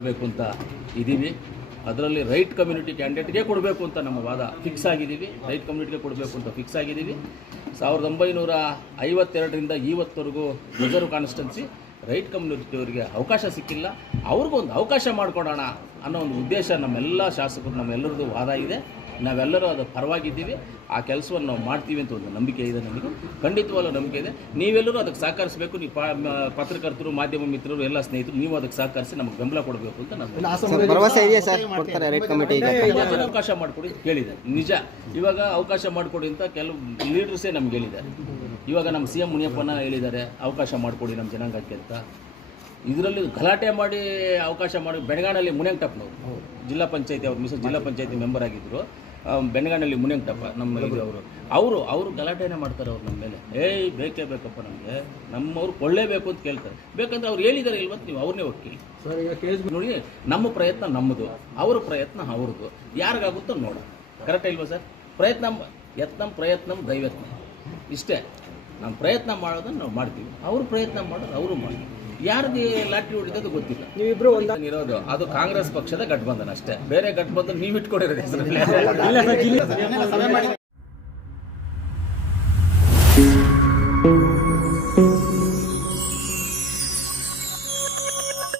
ಕೊಡಬೇಕು ಅಂತ ಇದ್ದೀವಿ ಅದರಲ್ಲಿ ರೈಟ್ ಕಮ್ಯುನಿಟಿ ಕ್ಯಾಂಡಿಡೇಟ್ಗೆ ಕೊಡಬೇಕು ಅಂತ ನಮ್ಮ ವಾದ ಫಿಕ್ಸ್ ಆಗಿದ್ದೀವಿ ರೈಟ್ ಕಮ್ಯುನಿಟಿಗೆ ಕೊಡಬೇಕು ಅಂತ ಫಿಕ್ಸ್ ಆಗಿದ್ದೀವಿ ಸಾವಿರದ ಒಂಬೈನೂರ ಐವತ್ತೆರಡರಿಂದ ಇವತ್ತವರೆಗೂ ರಿಸರ್ವ್ ಕಾನ್ಸ್ಟೆನ್ಸಿ ರೈಟ್ ಕಮ್ಯುನಿಟಿಯವರಿಗೆ ಅವಕಾಶ ಸಿಕ್ಕಿಲ್ಲ. ಅವ್ರಿಗೊಂದು ಅವಕಾಶ ಮಾಡಿಕೊಡೋಣ ಅನ್ನೋ ಒಂದು ಉದ್ದೇಶ ನಮ್ಮೆಲ್ಲ ಶಾಸಕರು, ನಮ್ಮೆಲ್ಲರದ್ದು ವಾದ ಇದೆ. ನಾವೆಲ್ಲರೂ ಅದು ಪರವಾಗಿದ್ದೀವಿ. ಆ ಕೆಲಸವನ್ನು ನಾವು ಮಾಡ್ತೀವಿ ಅಂತ ಒಂದು ನಂಬಿಕೆ ಇದೆ ನಮಗೆ. ಖಂಡಿತವಾಗಲೂ ನಂಬಿಕೆ ಇದೆ. ನೀವೆಲ್ಲರೂ ಅದಕ್ಕೆ ಸಹಕರಿಸಬೇಕು. ನೀವು ಪಾ- ಪತ್ರಕರ್ತರು ಮಾಧ್ಯಮ ಮಿತ್ರರು ಎಲ್ಲ ಸ್ನೇಹಿತರು ನೀವು ಅದಕ್ಕೆ ಸಹಕರಿಸಿ ನಮಗೆ ಬೆಂಬಲ ಕೊಡಬೇಕು ಅಂತ ನಾನು ಭರವಸೆ ಇದೆಯಾ ಸರ್? ಜನ ಅವಕಾಶ ಮಾಡಿಕೊಡಿ ಕೇಳಿದೆ. ನಿಜ. ಇವಾಗ ಅವಕಾಶ ಮಾಡಿಕೊಡಿ ಅಂತ ಕೆಲವು ಲೀಡರ್ಸೇ ನಮ್ಗೆ ಹೇಳಿದ್ದಾರೆ. ಇವಾಗ ನಮ್ಮ ಸಿ ಎಂ ಮುನಿಯಪ್ಪನ ಹೇಳಿದ್ದಾರೆ. ಅವಕಾಶ ಮಾಡಿಕೊಡಿ ನಮ್ಮ ಜನಾಂಗಕ್ಕೆ ಅಂತ. ಇದರಲ್ಲಿ ಗಲಾಟೆ ಮಾಡಿ ಅವಕಾಶ ಮಾಡಿ ಬೆಳಗಾಣಲ್ಲಿ ಮುನಿಯಂಟಪ್ಪನವರು ಜಿಲ್ಲಾ ಪಂಚಾಯತಿ ಅವರು ಮಿಸ್ ಜಿಲ್ಲಾ ಪಂಚಾಯತಿ ಮೆಂಬರ್ ಆಗಿದ್ದರು ಬೆಳಗಾಣಲ್ಲಿ ಮುನಿಯಂಟಪ್ಪ ನಮ್ಮ ಅವರು ಅವರು ಅವರು ಗಲಾಟೆನೇ ಮಾಡ್ತಾರೆ ಅವ್ರು ನಮ್ಮ ಮೇಲೆ. ಏಯ್ ಬೇಕೇ ಬೇಕಪ್ಪ ನಮಗೆ. ನಮ್ಮವ್ರು ಕೊಳ್ಳೇಬೇಕು ಅಂತ ಕೇಳ್ತಾರೆ. ಬೇಕಂದ್ರೆ ಅವ್ರು ಹೇಳಿದ್ದಾರೆ ಇಲ್ವತ್ತು ನೀವು ಅವ್ರನ್ನೇ ಒಕ್ಕಿ ನೋಡಿ ನಮ್ಮ ಪ್ರಯತ್ನ ನಮ್ಮದು. ಅವ್ರ ಪ್ರಯತ್ನ ಅವ್ರದ್ದು. ಯಾರಿಗಾಗುತ್ತೋ ನೋಡ ಕರೆಕ್ಟ್ ಇಲ್ವಾ ಸರ್? ಪ್ರಯತ್ನ ಯತ್ನಂ ಪ್ರಯತ್ನ ದೈವತ್ನ. ಇಷ್ಟೇ. ನಮ್ಮ ಪ್ರಯತ್ನ ಮಾಡೋದನ್ನು ನಾವು ಮಾಡ್ತೀವಿ. ಅವ್ರ ಪ್ರಯತ್ನ ಮಾಡೋದು ಅವರು ಮಾಡ್ತೀವಿ ಯಾರಿಗೆ ಲಾಟ್ರಿ ಹೊಡಿದದು ಗೊತ್ತಿಲ್ಲ. ನೀವಿಬ್ರು ಒಂದ ಇರೋದು ಅದು ಕಾಂಗ್ರೆಸ್ ಪಕ್ಷದ ಗಠಬಂಧನ ಅಷ್ಟೇ. ಬೇರೆ ಗಠಬಂಧನ ನೀವು ಇಟ್ಕೊಂಡಿರೋದು ಹೆಸರಲ್ಲಿ